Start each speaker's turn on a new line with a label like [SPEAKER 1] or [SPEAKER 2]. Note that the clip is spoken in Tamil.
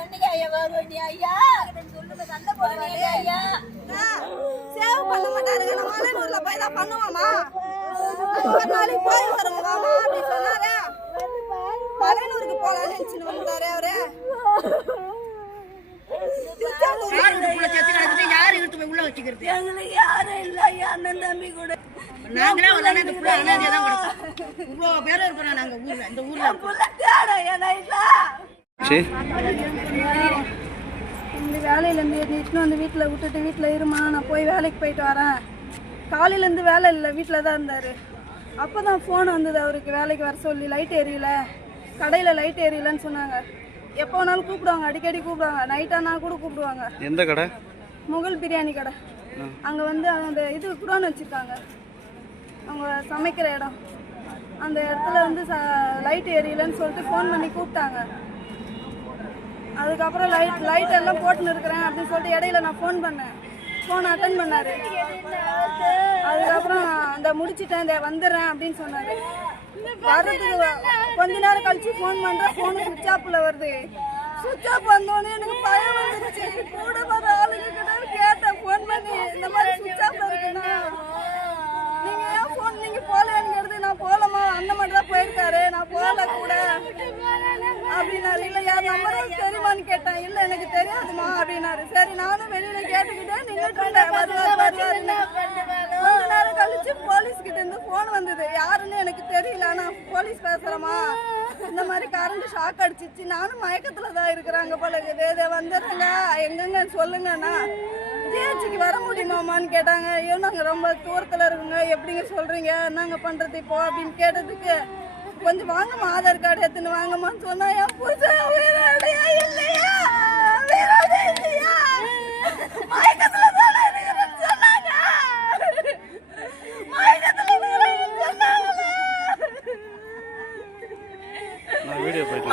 [SPEAKER 1] என்னைக்கு ஐயா வருவோம் நீ ஐயா? சொல்லுங்க ஐயா.
[SPEAKER 2] சேவ் பண்ண மாட்டாருங்க. நான் மலையனூர்ல போய் தான் பண்ணுவோமா? ஒரு நாளைக்கு போய் வருவோம்? வாமா அப்படி சொன்னாரு. மலையனூருக்கு போலாம்னு நினைச்சுன்னு வந்தாரு அவரு.
[SPEAKER 3] யாரு வீட்டுக்குள்ள செத்து கிடக்குது? யாரு இழுத்து போய் உள்ள வச்சுக்கிறது?
[SPEAKER 1] எங்களுக்கு யாரும் இல்லை அண்ணன் தம்பி கூட.
[SPEAKER 3] நாங்களே ஒரு அண்ணன் புள்ள அண்ணாதியா தான் கிடக்கும். இவ்வளோ பேர் இருக்கிறோம் நாங்க ஊர்ல இந்த ஊர்ல.
[SPEAKER 1] புள்ள தேட நைட்ல
[SPEAKER 4] சரி
[SPEAKER 2] இந்த வேலையிலேருந்து இட்டுன்னு வந்து வீட்டில் விட்டுட்டு வீட்டில் இருமா நான் போய் வேலைக்கு போயிட்டு வரேன். காலையிலேருந்து வேலை இல்லை வீட்டில் தான் இருந்தார். அப்போ தான் ஃபோன் வந்தது அவருக்கு வேலைக்கு வர சொல்லி லைட் எரியல. கடையில் லைட் எரியலன்னு சொன்னாங்க. எப்போ வேணாலும் கூப்பிடுவாங்க அடிக்கடி கூப்பிடுவாங்க. நைட்டானா கூட கூப்பிடுவாங்க.
[SPEAKER 4] எந்த கடை?
[SPEAKER 2] முகல் பிரியாணி கடை. அங்கே வந்து அந்த இது குடோன் வச்சுருக்காங்க. அவங்க சமைக்கிற இடம். அந்த இடத்துல வந்து லைட் எரியலன்னு சொல்லிட்டு ஃபோன் பண்ணி கூப்பிட்டாங்க. அதுக்கப்புறம் லைட் லைட் எல்லாம் போட்டுன்னு இருக்கிறேன் அப்படின்னு சொல்லிட்டு இடையில நான் ஃபோன் பண்ணேன். ஃபோன் அட்டன் பண்ணாரு. அதுக்கப்புறம் அந்த முடிச்சுட்டேன் இந்த வந்துடுறேன் அப்படின்னு சொன்னாரு. வர்றதுக்கு கொஞ்ச நேரம் கழிச்சு ஃபோன் பண்றேன். ஃபோனு சுவிட்ச் ஆஃப்ல வருது. சுவிட்ச் ஆஃப் வந்தோடனே எனக்கு பயம் வந்துருச்சு. கூட வர ஆளுங்க கிட்ட கேட்டேன் ஃபோன் பண்ணி இந்த மாதிரி சுவிட்ச் ஆஃப்ல இருக்குண்ணா நீங்க ஏன் ஃபோன் நீங்க போகலங்கிறது நான் போகலமா அண்ணன் மட்டும் தான் போயிருக்காரு நான் போகல கூட அப்படின்னாரு இல்ல யார் நம்பரும் தெரியுமான்னு கேட்டேன். இல்ல எனக்கு தெரியாதுமா அப்படின்னாரு. சரி நானும் வெளியில கேட்டுக்கிட்டே நின்னுட்டு இருந்தேன். வருவார் வருவாருன்னு கொஞ்ச நேரம் கழிச்சு போலீஸ் கிட்ட இருந்து போன் வந்தது. யாருன்னு எனக்கு தெரியல. ஆனா போலீஸ் பேசுறமா இந்த மாதிரி கரண்ட் ஷாக் அடிச்சிச்சு. நானும் மயக்கத்துல தான் இருக்கிறாங்க போல இருக்குது. இதை வந்துடுறேங்க. எங்கங்க சொல்லுங்கண்ணா ஜிஹெச்சுக்கு வர முடியுமாமான்னு கேட்டாங்க. ஐயோ நாங்க ரொம்ப தூரத்துல இருக்குங்க. எப்படிங்க சொல்றீங்க? என்னங்க பண்றது இப்போ? அப்படின்னு கேட்டதுக்கு கொஞ்சம் வாங்கம்மா ஆதார் கார்டு எடுத்துன்னு வாங்கம்மான்னு சொன்னா என் புருஷன் உயிரோடையா இல்லையா? உயிரோட இல்லையா? மயக்கத்துல தானே இருக்கிறேன்னு சொன்னாங்க. மயக்கத்துல
[SPEAKER 4] வீடியோ போயிட்டு